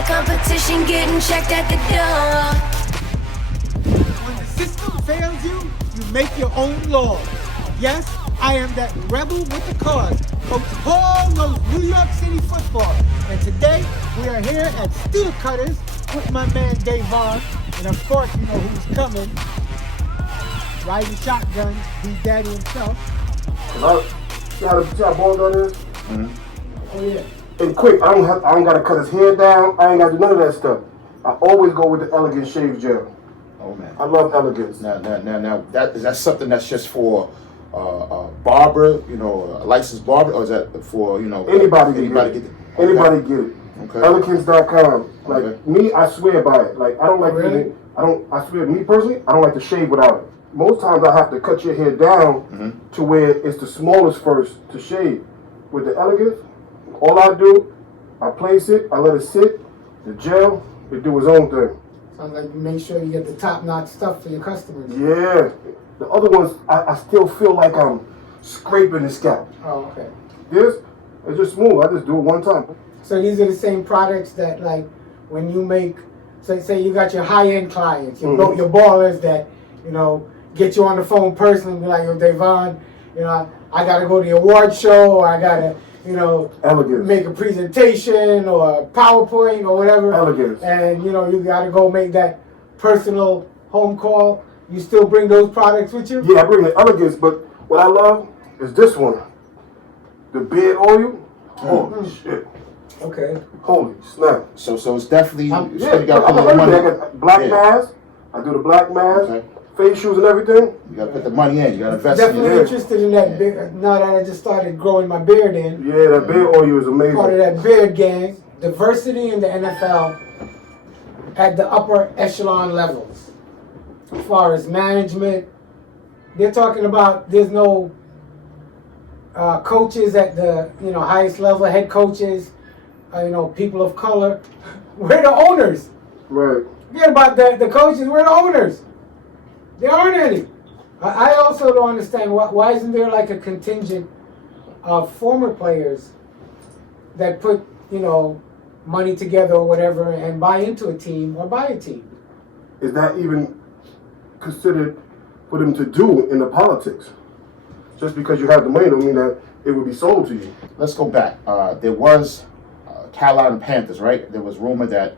the competition getting checked at the door. When the system fails you, you make your own laws. Yes, I am that rebel with the cause. Coach Paul knows New York City football. And today, we are here at Steel Cutters with my man Davon. And of course, you know who's coming. Riding shotgun, he's daddy himself. See how ball gun is? Mm-hmm. Oh yeah. And quick, I don't gotta cut his hair down. I ain't gotta do none of that stuff. I always go with the elegant shave gel. Oh man. I love elegance. Now that's something that's just for a barber, you know, a licensed barber, or is that for, you know, anybody get it? Anybody get it. Okay. Elegance.com. Like me, I swear by it. Like I don't like really? I swear, me personally, I don't like to shave without it. Most times I have to cut your hair down to where it's the smallest first to shave. With the elegance, all I do, I place it, I let it sit, the gel, it do its own thing. Sounds like you make sure you get the top-notch stuff for your customers. Yeah. The other ones, I still feel like I'm scraping the scalp. Oh, okay. This, it's just smooth. I just do it one time. So these are the same products that, like, when you make, say you got your high-end clients, your ballers that, you know, get you on the phone personally and be like, yo, Davon, you know, I got to go to the award show, or I got to, you know, elegance. Make a presentation or a PowerPoint or whatever. Elegance. And, you know, you got to go make that personal home call. You still bring those products with you? Yeah, I bring the elegance, but what I love is this one. The beard oil. Holy shit. Okay. Holy snap. So it's definitely, you got to put the money. I got black mask. I do the black mask. Okay. Face shoes and everything. You gotta put the money in. You gotta invest Definitely in it. interested in that beard. Now that I just started growing my beard in. Yeah, that beard oil is amazing. Part of that beard gang. Diversity in the NFL at the upper echelon levels. As far as management, they're talking about there's no coaches at the highest level, head coaches, people of color. We're the owners. Right. Forget about the coaches. We're the owners. There aren't any. I also don't understand why isn't there like a contingent of former players that put money together or whatever and buy into a team or buy a team. Is that even considered for them to do in the politics? Just because you have the money don't mean that it would be sold to you. Let's go back. There was Carolina Panthers, right? There was rumor that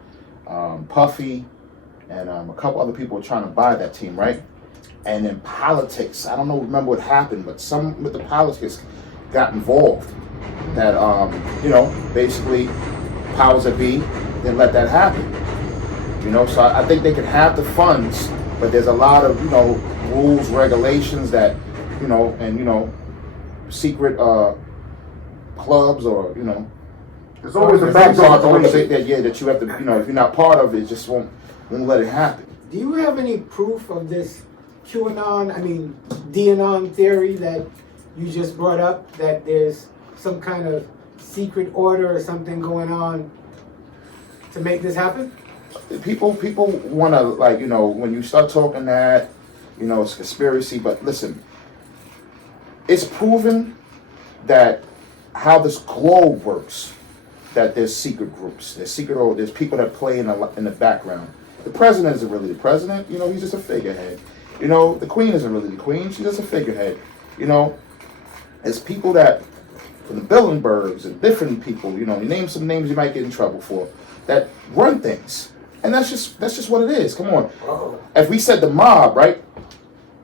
Puffy and a couple other people were trying to buy that team, right? And in politics, I don't remember what happened, but some with the politics got involved. That basically powers that be didn't let that happen. So I think they could have the funds, but there's a lot of rules, regulations that secret clubs or there's always a backdoor that you have to if you're not part of it, just won't let it happen. Do you have any proof of this DAnon theory that you just brought up, that there's some kind of secret order or something going on to make this happen? People want to, when you start talking that, it's conspiracy, but listen, it's proven that how this globe works, that there's secret groups, there's people that play in the background. The president isn't really the president, he's just a figurehead. The queen isn't really the queen, she's just a figurehead. It's people that, from the Bilderbergs and different people, you name some names you might get in trouble for, that run things. And that's just what it is. Come on. If we said the mob, right?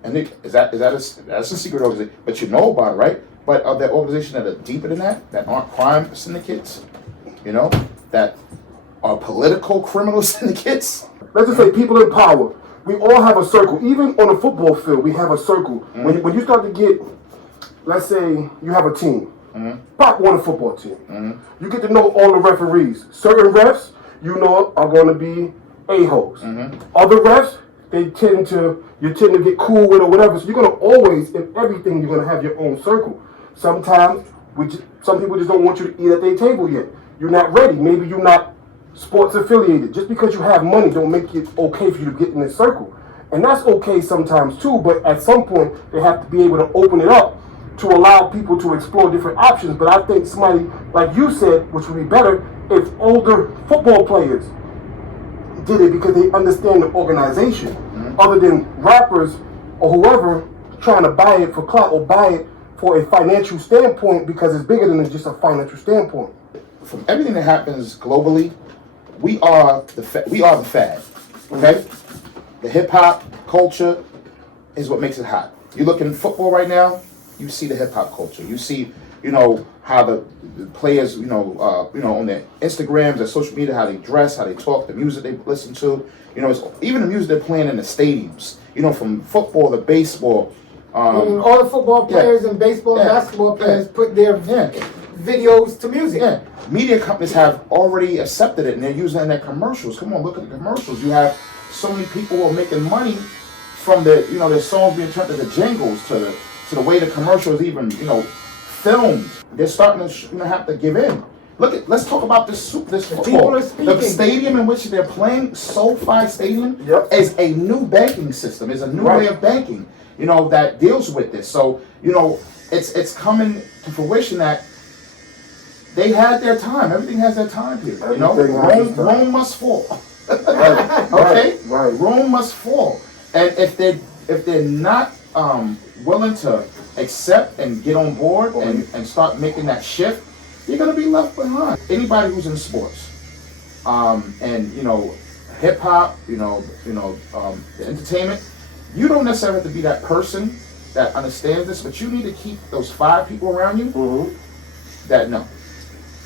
And that's a secret organization, but you know about it, right? But are there organizations that are deeper than that aren't crime syndicates, that are political criminal syndicates? Let's just say people in power. We all have a circle. Even on a football field, we have a circle. Mm-hmm. When you start to get, let's say you have a team, Pop won a football team. Mm-hmm. You get to know all the referees. Certain refs, are going to be a-holes. Mm-hmm. Other refs, you tend to get cool with or whatever. So you're going to always, in everything, you're going to have your own circle. Sometimes, some people just don't want you to eat at their table yet. You're not ready. Maybe you're not sports affiliated. Just because you have money don't make it okay for you to get in this circle. And that's okay sometimes too, but at some point they have to be able to open it up to allow people to explore different options. But I think somebody, like you said, which would be better, if older football players did it because they understand the organization, other than rappers or whoever trying to buy it for clout or buy it for a financial standpoint because it's bigger than just a financial standpoint. From everything that happens globally, we are the fad. Okay, the hip hop culture is what makes it hot. You look in football right now, you see the hip hop culture. You see, how the players, on their Instagrams, their social media, how they dress, how they talk, the music they listen to. It's even the music they're playing in the stadiums. From football to baseball. All the football players and baseball and basketball players put their videos to music. Yeah, media companies have already accepted it, and they're using it in their commercials. Come on, look at the commercials. You have so many people who are making money from their songs being turned to the jingles, to the way the commercial is even, filmed. They're starting to have to give in. Let's talk about this football. People are speaking. The stadium in which they're playing, SoFi Stadium, is a new banking system. Is a new way of banking, that deals with this. So, it's coming to fruition that they had their time. Everything has their time period. Rome must fall. Okay? Right. Rome must fall. And if they're not willing to accept and get on board and start making that shift, you're gonna be left behind. Anybody who's in sports, and hip hop, the entertainment, you don't necessarily have to be that person that understands this, but you need to keep those 5 people around you that know.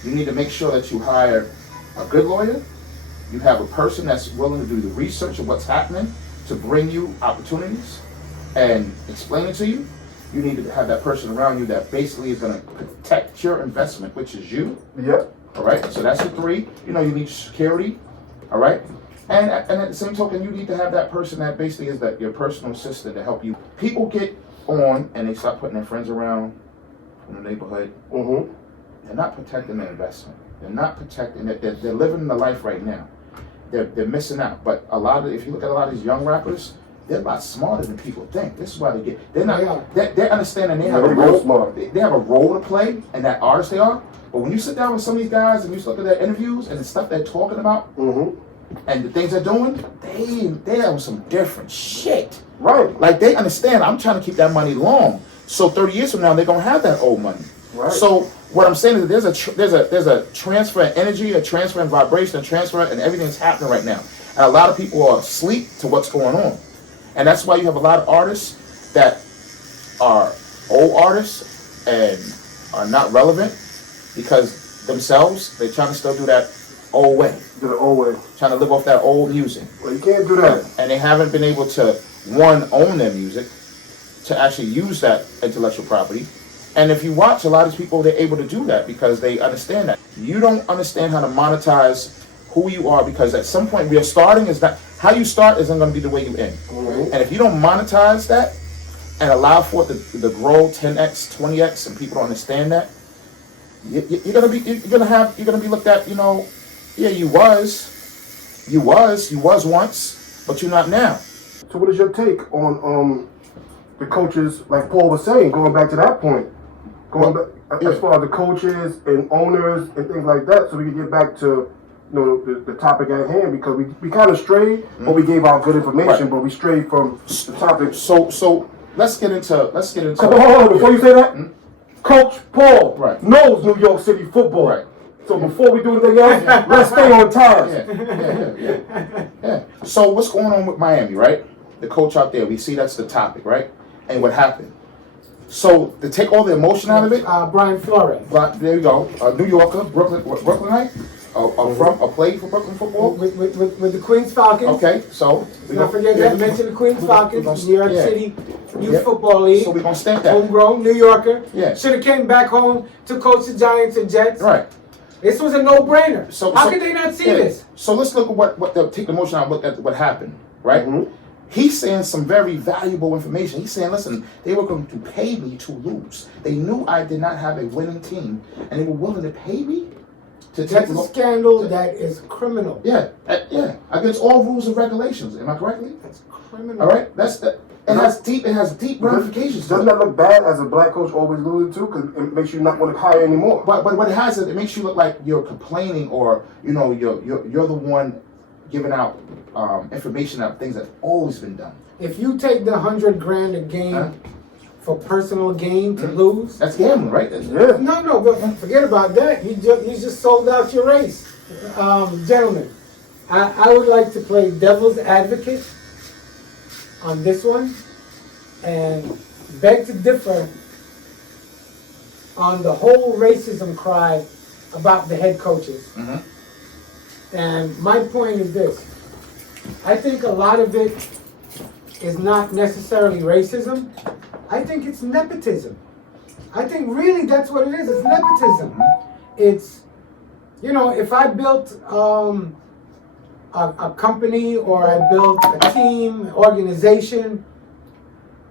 You need to make sure that you hire a good lawyer. You have a person that's willing to do the research of what's happening to bring you opportunities and explain it to you. You need to have that person around you that basically is going to protect your investment, which is you. Yep. All right. So that's the 3. You need security. All right. And at the same token, you need to have that person that basically is your personal assistant to help you. People get on and they start putting their friends around from the neighborhood. They're not protecting their investment. They're not protecting it. They're living the life right now. They're missing out. But if you look at a lot of these young rappers, they're a lot smarter than people think. This is why they're not. They're understanding they have a role. They have a role to play, and that artist they are. But when you sit down with some of these guys and you look at their interviews and the stuff they're talking about, and the things they're doing, they have some different shit. Right. Like they understand. I'm trying to keep that money long, so 30 years from now they're gonna have that old money. Right. So what I'm saying is that there's a transfer in energy, a transfer in vibration, a transfer in everything that's happening right now, and a lot of people are asleep to what's going on. And that's why you have a lot of artists that are old artists and are not relevant because themselves, they're trying to still do that old way. Do the old way. Trying to live off that old music. Well, you can't do that. And they haven't been able to, own their music, to actually use that intellectual property. And if you watch, a lot of these people, they're able to do that because they understand that. You don't understand how to monetize who you are because at some point, how you start isn't going to be the way you end. And if you don't monetize that and allow for it to grow 10x, 20x, and people don't understand that, you're gonna be looked at. You was once, but you're not now. So what is your take on the coaches, like Paul was saying, going back to that point, as far as the coaches and owners and things like that, so we can get back to the topic at hand, because we kind of strayed, but we gave out good information, but we strayed from the topic. So let's get into. Hold on, before you say that, Coach Paul knows New York City football. Right. So before we do anything else, let's stay on time. Yeah. So what's going on with Miami, right? The coach out there, we see that's the topic, right? And what happened. So to take all the emotion out of it, Brian Flores. There you go, a New Yorker, Brooklynite. Played for Brooklyn football with the Queens Falcons. Okay, so don't forget that. Mention the Queens Falcons, New York City Youth Football League. So we're gonna stamp that. Homegrown New Yorker. Yeah. Should have came back home to coach the Giants and Jets. Right. This was a no-brainer. How could they not see this? So let's look at what take the motion out. Look at what happened. Right. He's saying some very valuable information. He's saying, listen, they were going to pay me to lose. They knew I did not have a winning team, and they were willing to pay me. That's a scandal that is criminal. Yeah, against all rules and regulations. Am I correctly? That's criminal. All right, It has deep ramifications. Doesn't that look bad as a black coach always losing too? Because it makes you not want to hire anymore. But what it has is it makes you look like you're complaining, or you know you're the one giving out information of things that have always been done. If you take the $100,000 a game for personal gain to lose, that's gambling, right? Yeah. no, but forget about that. You just sold out your race, gentlemen. I would like to play devil's advocate on this one and beg to differ on the whole racism cry about the head coaches. Mm-hmm. And my point is this. I think a lot of it is not necessarily racism. I think it's nepotism. I think really that's what it is. It's nepotism. It's, you know, if I built a company or I built a team, organization,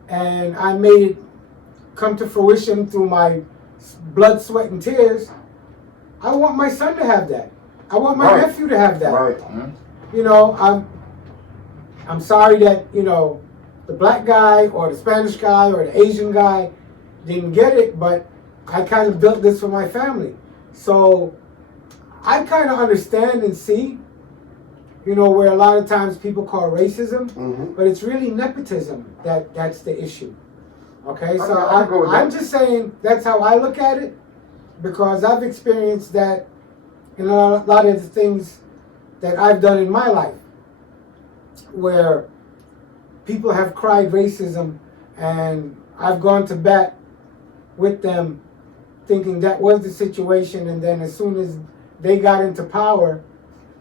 and I made it come to fruition through my blood, sweat, and tears, I want my son to have that. I want my nephew to have that. Right. You know, I'm sorry that, you know, the black guy or the Spanish guy or the Asian guy didn't get it, but I kind of built this for my family. So I kind of understand and see, you know, where a lot of times people call racism, but it's really nepotism that's the issue. Okay, so I'm just saying that's how I look at it, because I've experienced that in a lot of the things that I've done in my life, where people have cried racism and I've gone to bat with them thinking that was the situation, and then as soon as they got into power,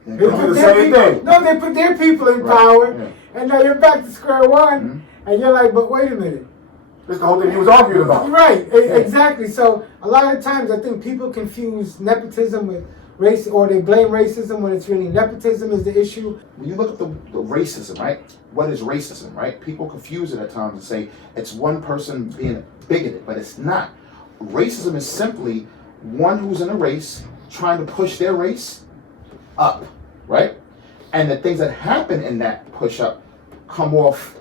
they put their people in power, and now you're back to square one, and you're like, but wait a minute. It's the whole thing he was arguing about. Right, exactly. So a lot of times I think people confuse nepotism with race, or they blame racism when it's really nepotism is the issue. When you look at the racism, right? What is racism, right? People confuse it at times and say it's one person being bigoted, but it's not. Racism is simply one who's in a race trying to push their race up, right? And the things that happen in that push up come off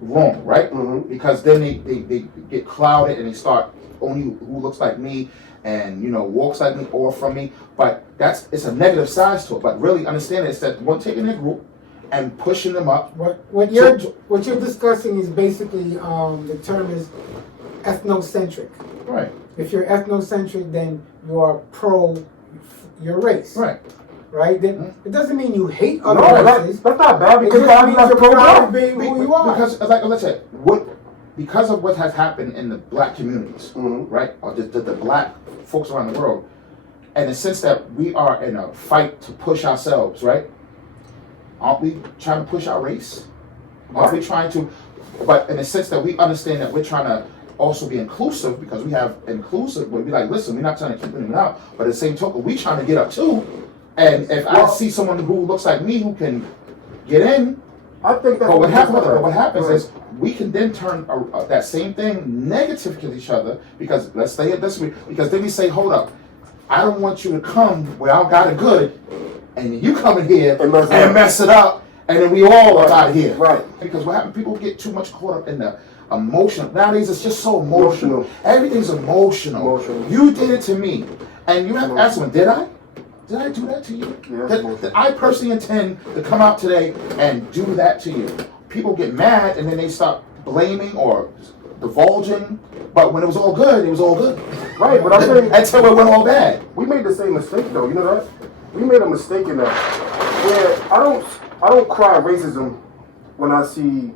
wrong, right? Because then they get clouded and they start only who looks like me and, you know, walks like me or from me. But it's a negative side to it. But really understand it's that one taking their group and pushing them up. What you're discussing is basically the term is ethnocentric. Right. If you're ethnocentric, then you are pro your race. Right. Right? Then it doesn't mean you hate other races. That's not bad, because it just means you're proud of being who you are. Because, like, let's say, because of what has happened in the black communities, right, or the black folks around the world, and the sense that we are in a fight to push ourselves, right? Aren't we trying to push our race? Aren't we trying to? But in the sense that we understand that we're trying to also be inclusive, because we have inclusive, we'll be like, listen, we're not trying to keep anyone out, but at the same token, we trying to get up too. And if I see someone who looks like me who can get in, I think that's what happens is we can then turn that same thing negative to each other, because let's say it this way, because then we say, hold up, I don't want you to come where I got it good, and you come in here and mess it up, and then we all are out of here. Right. Because what happens, people get too much caught up in the emotional. Nowadays it's just so emotional. Everything's emotional. You did it to me. And you have to ask them, did I? Did I do that to you? Did I personally intend to come out today and do that to you? People get mad and then they start blaming or divulging. But when it was all good, it was all good. Right, but I'm saying until it went all bad. We made the same mistake though, you know that? We made a mistake in that. Where I don't cry racism when I see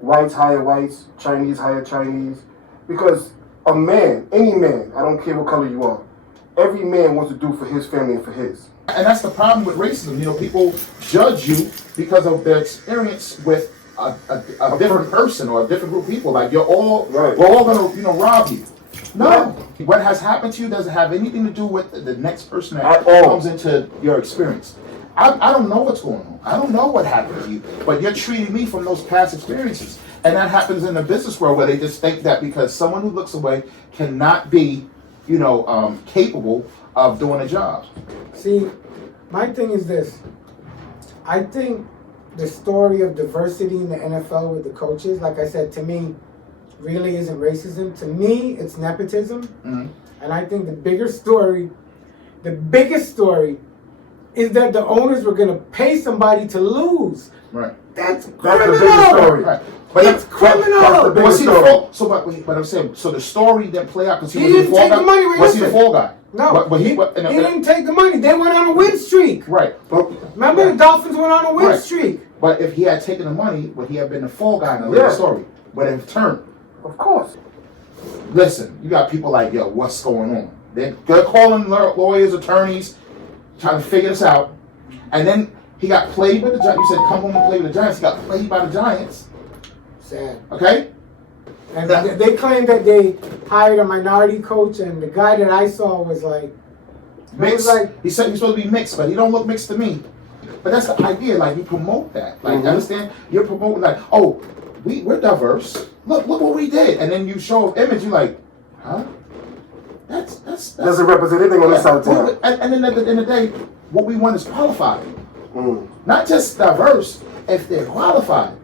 whites hire whites, Chinese hire Chinese. Because a man, any man, I don't care what color you are, every man wants to do for his family and for his. And that's the problem with racism. You know, people judge you because of their experience with a different person or a different group of people. Like we're all gonna, rob you. No. What has happened to you doesn't have anything to do with the next person that comes into your experience. I don't know what's going on. I don't know what happened to you, but you're treating me from those past experiences. And that happens in the business world, where they just think that because someone who looks away cannot be, capable of doing a job. See, my thing is this. I think the story of diversity in the NFL with the coaches, like I said, to me, really isn't racism. To me, it's nepotism. Mm-hmm. And I think the biggest story is that the owners were going to pay somebody to lose. Right. That's That's the criminal. biggest story. Right. It's criminal. That's the But biggest see, the story. fall, so but I'm saying, so the story didn't play out because He he was the didn't fall take guy. the money. Was he the Listen. fall guy? No, but he he didn't take the money. They went on a win streak. Right. But Remember, the Dolphins went on a win Right. streak. But if he had taken the money, would he have been the fall guy in the Yeah. later story? But in turn, Of course. listen, you got people like, yo, what's going on? They're calling lawyers, attorneys, trying to figure this out. And then he got played with the Giants. You said come home and play with the Giants. He got played by the Giants. Sad. Okay? And they claimed that they hired a minority coach, and the guy that I saw was like, Mixed. like- He said he's supposed to be mixed, but he don't look mixed to me. But that's the idea. Like, you promote that. Like, understand? You're promoting, like, oh, we're diverse. Look what we did. And then you show an image, you're like, huh? That's Doesn't represent anything on this side of town. And then at the end of the day, what we want is qualified. Mm. Not just diverse, if they're qualified.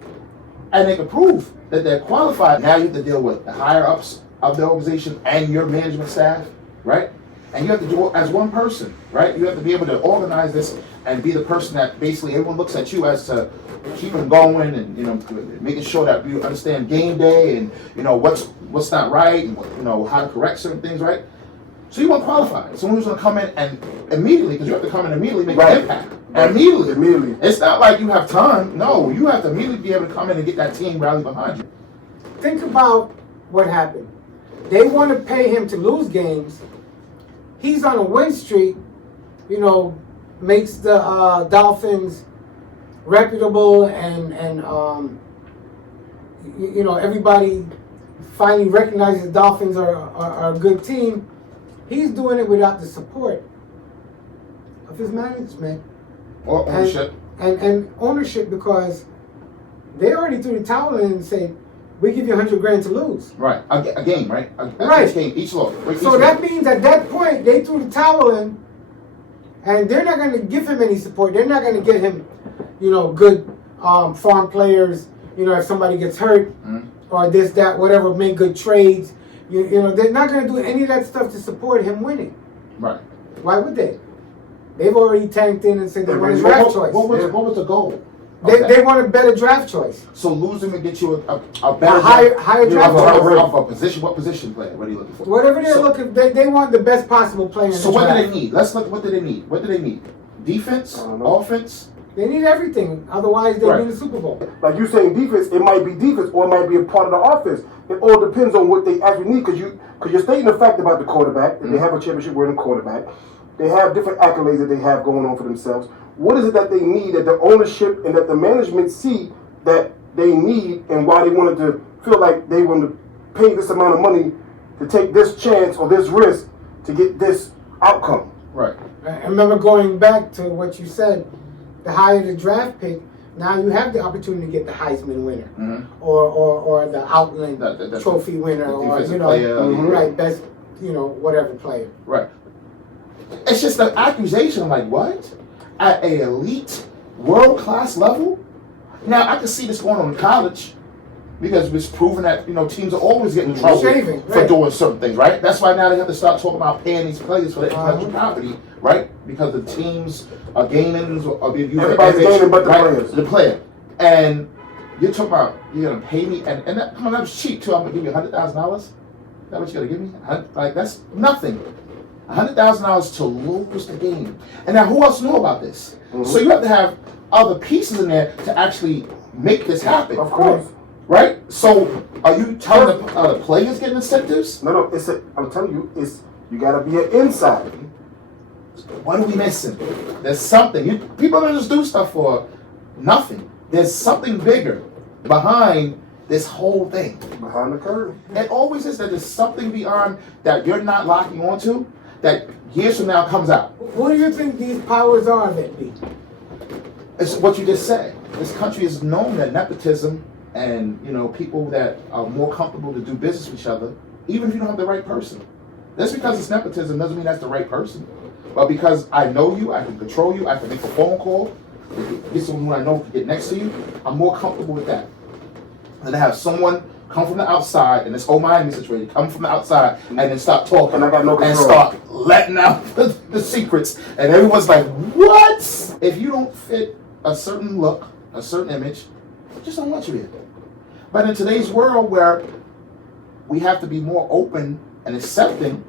And they can prove that they're qualified. Now you have to deal with the higher ups of the organization and your management staff, right? And you have to do it as one person, right? You have to be able to organize this and be the person that basically everyone looks at you as to keep them going and, you know, making sure that you understand game day and, you know, what's not right and, how to correct certain things, right? So you want qualified. Someone who's going to come in and immediately, because you have to come in immediately, make Right. an impact. Immediately. Immediately. It's not like you have time. No, you have to immediately be able to come in and get that team rally behind you. think about what happened. They want to pay him to lose games. He's on a win streak, makes the Dolphins reputable and everybody finally recognizes the Dolphins are a good team. He's doing it without the support of his management. Or ownership. And ownership, because they already threw the towel in and said, we give you $100,000 to lose. Right. A game, right? Right. Each game, each loss. So that means at that point, they threw the towel in, and they're not going to give him any support. They're not going to get him, good farm players, if somebody gets hurt, or this, that, whatever, make good trades. They're not going to do any of that stuff to support him winning. Right. Why would they? They've already tanked in and said they want a draft choice. What was the goal? They want a better draft choice. So losing would get you a better higher draft choice. of a position. What position player? What are you looking for? Whatever they're looking, they want the best possible player in So the what do draft. they need? Let's look. What do they need? What do they need? Defense, offense. They need everything. Otherwise, they'll Right. win the Super Bowl. Like you saying defense, it might be defense or it might be a part of the offense. It all depends on what they actually need, because you're stating the fact about the quarterback, that they have a championship winning quarterback. They have different accolades that they have going on for themselves. What is it that they need, that the ownership and that the management see that they need, and why they wanted to feel like they want to pay this amount of money to take this chance or this risk to get this outcome? Right. I remember going back to what you said, the higher the draft pick, now you have the opportunity to get the Heisman winner, or the Outland The Trophy winner, the or defensive player. right, best, whatever player. Right. It's just an accusation. I'm like, what? At an elite, world-class level? Now, I can see this going on in college, because it's proven that, teams are always getting in trouble Shaving, for right. doing certain things, right? That's why now they have to start talking about paying these players for their intellectual property, right? Because the teams are gaining, or being used Everybody's gaining but the players. The player. And you're talking about, you're going to pay me, and that, come on, that was cheap, too. I'm going to give you $100,000? Is that what you're going to give me? Like, that's nothing. $100,000 to lose the game. And now, who else knew about this? So you have to have other pieces in there to actually make this happen. Of course. Right? So, are you telling the players getting incentives? No, I'm telling you, you got to be an insider. What are we missing? There's something. People don't just do stuff for nothing. There's something bigger behind this whole thing. Behind the curtain. It always is that there's something beyond that you're not locking onto that years from now comes out. What do you think these powers are that be? It's what you just said. This country is known that nepotism and people that are more comfortable to do business with each other, even if you don't have the right person. Just because it's nepotism doesn't mean that's the right person. But because I know you, I can control you, I can make a phone call, get someone who I know can get next to you, I'm more comfortable with that than to have someone come from the outside in this whole Miami situation, come from the outside and then start talking And I got no and control. start letting out the secrets, and everyone's like, what? If you don't fit a certain look, a certain image, I just don't want you here. But in today's world where we have to be more open and accepting,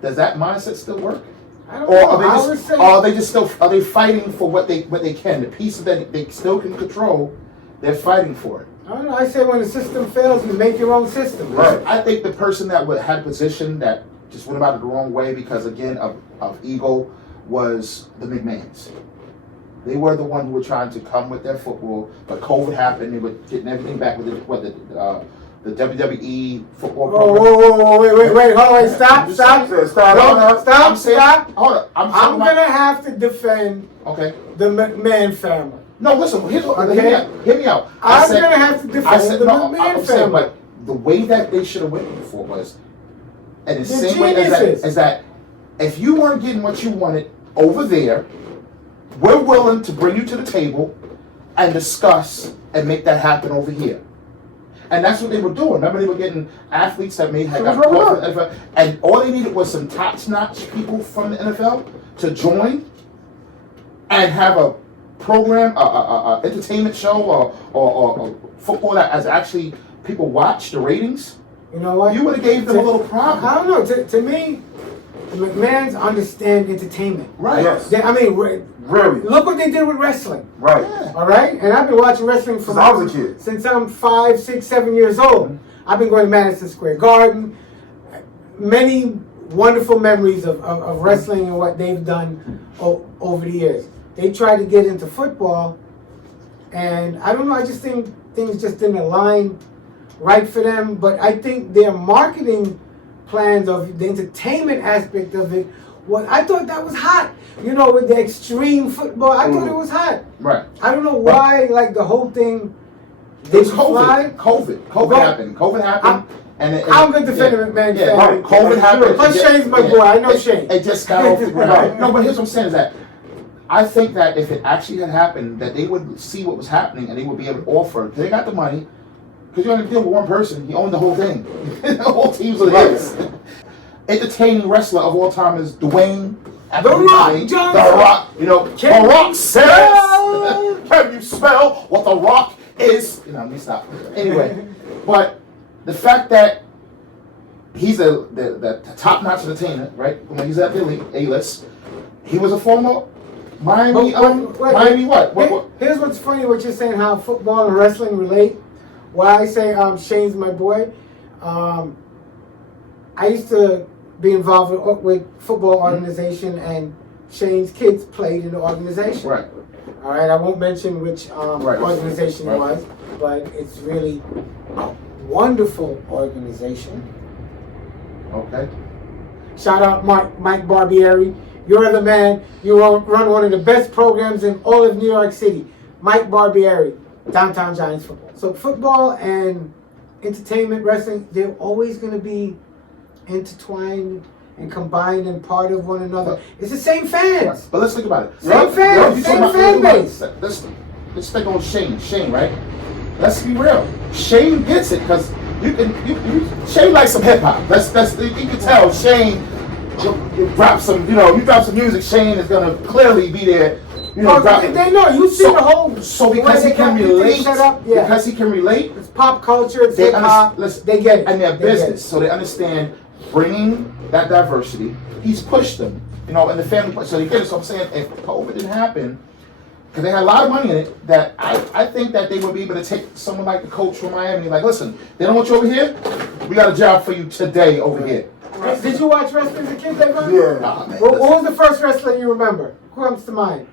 does that mindset still work? I don't Or know. are they just are they fighting for what they can? The piece that they still can control, they're fighting for it. I don't know. I say when the system fails, you make your own system. Right. I think the person that had a position that just went about it the wrong way because, again, of ego was the McMahons. They were the one who were trying to come with their football, but COVID happened. They were getting everything back with the WWE football program. Oh, wait, hold on, stop. Hold on. I'm gonna have to defend the McMahon family. No, listen. Hear me out. I'm gonna have to defend the McMahon family. But the way that they should have went before was, and the same way as that, if you weren't getting what you wanted over there, we're willing to bring you to the table and discuss and make that happen over here. And that's what they were doing. Remember, they were getting athletes that got caught from the NFL, and all they needed was some top-notch people from the NFL to join and have a program, entertainment show, or football that as actually people watch the ratings. You know what? You would have gave them a little problem. I don't know. To me, the McMahons understand entertainment. Right. Yes. Really. Look what they did with wrestling. Right. Yeah. All right? And I've been watching wrestling Since I was a kid. Since I'm 5, 6, 7 years old. I've been going to Madison Square Garden. Many wonderful memories of wrestling and what they've done over the years. They tried to get into football, and I don't know, I just think things just didn't align right for them. But I think their marketing plans of the entertainment aspect of it, I thought that was hot. You know, with the extreme football, I thought it was hot. Right. I don't know why, like the whole thing. It was COVID happened. I'm going to defend the McMahon family. Right. COVID happened. Plus Shane's my boy. I know Shane. It just got off the ground. No, but here's what I'm saying is that I think that if it actually had happened, that they would see what was happening and they would be able to offer. They got the money. Because you're going to deal with one person. He owned the whole thing. The whole team's of his. Entertaining wrestler of all time is Dwayne. The Rock Johnson. The Rock. You know, The Rock says, can you smell what The Rock is? You know, let me stop. Anyway, but the fact that he's the top-notch entertainer, right? When he's at the A-list, he was a former Miami. Miami what? Here's what's funny. What you're saying, how football and wrestling relate. Why I say Shane's my boy. I used to be involved with football organization, and Shane's kids played in the organization. Right. All right. I won't mention which organization it was, but it's really a wonderful organization. Okay. Shout out Mike Barbieri. You're the man. You run one of the best programs in all of New York City. Mike Barbieri, Downtown Giants football. So football and entertainment, wrestling, they're always going to be intertwined and combined and part of one another. It's the same fans. But let's think about it. Same fan base. Let's think on Shane. Shane, right? Let's be real. Shane gets it because Shane likes some hip hop. You can tell Shane. You drop some music. Shane is gonna clearly be there. They know. You see the whole. So because he can relate, because he can relate, it's pop culture. It's hip hop. They get it, and their business, so they understand bringing that diversity. He's pushed them, in the family. So they get it. So I'm saying, if COVID didn't happen, because they had a lot of money in it, that I think that they would be able to take someone like the coach from Miami, like, listen, they don't want you over here. We got a job for you today over here. Did you watch wrestling as a kid, Dave? Yeah. Nah, man, what was the first wrestler you remember? Who comes to mind?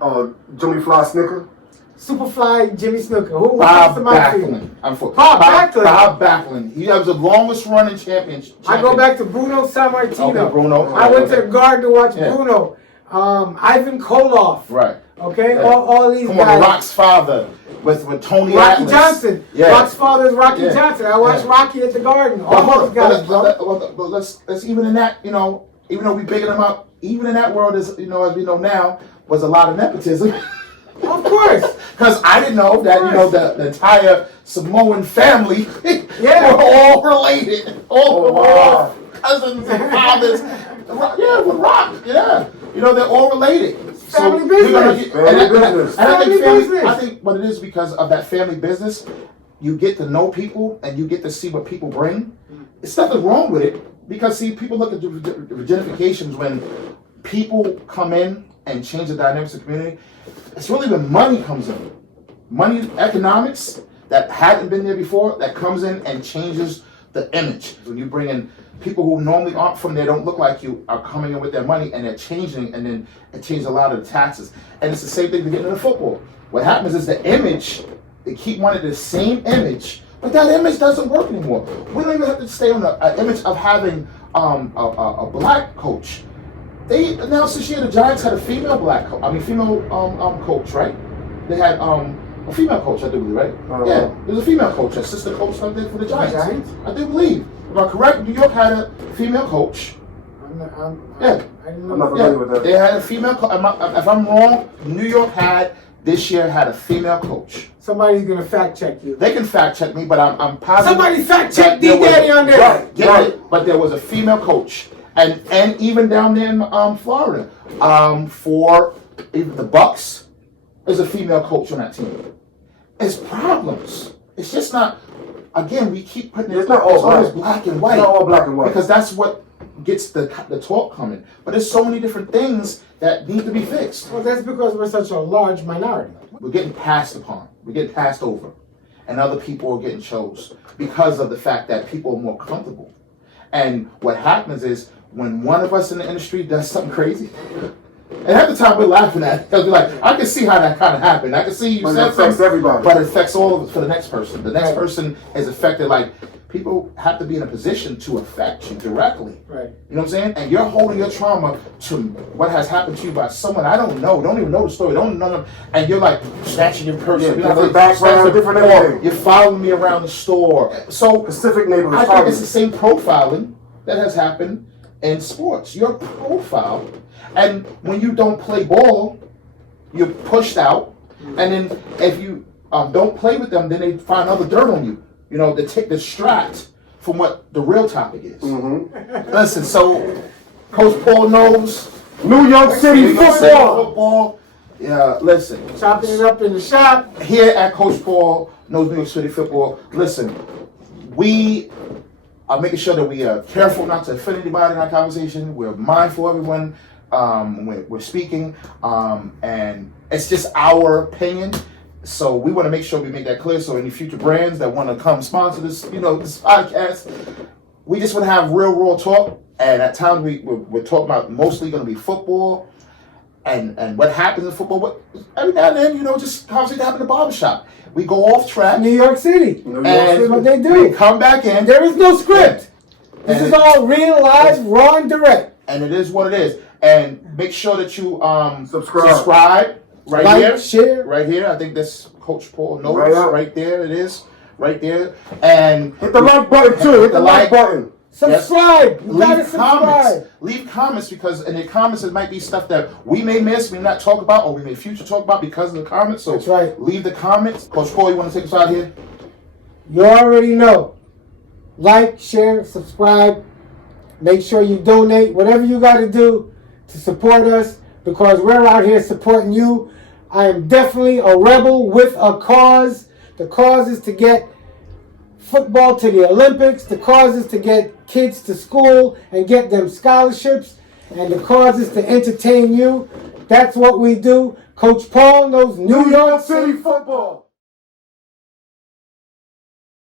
Jimmy Fly Snicker. Superfly Jimmy Snooker. Who comes to mind for you? Bob Backlund. He was the longest running champion. I go back to Bruno Sammartino. Okay, Bruno. I went to the Garden to watch Bruno. Ivan Koloff. Right. Okay, all these guys. The Rock's father with Tony Rocky Atlas. Johnson. Yeah. Rock's father is Rocky Johnson. I watched Rocky at the Garden. All those guys. But let's even in that, even though we bigging them up, even in that world, as we know now, was a lot of nepotism. Of course. Because I didn't know that, the entire Samoan family Yeah. were all related. All wow. cousins and fathers. Yeah, with Rock. Yeah. They're all related. Family business. I think what it is because of that family business, you get to know people and you get to see what people bring. There's nothing wrong with it because, see, people look at the gentrifications when people come in and change the dynamics of the community. It's really when money comes in. Money, economics that hadn't been there before, that comes in and changes the image. When you bring in people who normally aren't from there, don't look like you, are coming in with their money and they're changing, and then it changes a lot of the taxes. And it's the same thing to get into football. What happens is the image, they keep wanting the same image, but that image doesn't work anymore. We don't even have to stay on the image of having a black coach. They announced this year the Giants had a female coach, right? They had a female coach, I do believe, right? Yeah, there's a female coach, assistant coach for the Giants. I do believe. Am I correct? New York had a female coach. I'm not familiar with that. They had a female coach. If I'm wrong, New York this year had a female coach. Somebody's gonna fact check you. They can fact check me, but I'm positive. Somebody fact check D Daddy on there. Right. But there was a female coach, and even down there in Florida, for even the Bucks, there's a female coach on that team. It's problems. It's just not. Again, we keep putting it's not all always black and white. It's not all black and white because that's what gets the talk coming. But there's so many different things that need to be fixed. Well, that's because we're such a large minority. We're getting passed upon. We're getting passed over. And other people are getting chose because of the fact that people are more comfortable. And what happens is when one of us in the industry does something crazy, and at the time we're laughing at it, because we're like, I can see how that kind of happened. I can see you said something, everybody. But it affects all of it for the next person. The next person is affected. Like, people have to be in a position to affect you directly. Right. You know what I'm saying? And you're holding your trauma to what has happened to you by someone I don't know, don't even know the story, don't know them, and you're like snatching your purse. Yeah, different background, different everything. You're following me around the store. So Pacific neighborhood. I think it's the same profiling that has happened in sports. Your profile, and when you don't play ball, you're pushed out, and then if you don't play with them, then they find other dirt on you. They take distract from what the real topic is. Mm-hmm. Listen, so Coach Paul knows New York City football. Yeah, listen. Chopping it up in the shop. Here at Coach Paul Knows New York City Football. Listen, we are making sure that we are careful not to offend anybody in our conversation. We're mindful of everyone. We're speaking, and it's just our opinion. So we want to make sure we make that clear. So any future brands that want to come sponsor this, this podcast, we just want to have real raw talk. And at times we're talking about mostly going to be football and what happens in football. But every now and then, just conversation happen in the barbershop. We go off track. New York City. And what they do. We come back in. There is no script. This is all real, live, raw, and direct. And it is what it is. And make sure that you subscribe. Right like, here, share. Right here. I think that's Coach Paul knows. Right there, it is. Right there. And hit the like button too. Hit the like button. Subscribe. You gotta subscribe. Leave comments, because in the comments it might be stuff that we may miss, we may not talk about, or we may future talk about because of the comments. So that's right. Leave the comments. Coach Paul, you want to take us out here? You already know. Like, share, subscribe. Make sure you donate. Whatever you got to do to support us, because we're out here supporting you. I am definitely a rebel with a cause. The cause is to get football to the Olympics. The cause is to get kids to school and get them scholarships. And the cause is to entertain you. That's what we do. Coach Paul knows New York City football.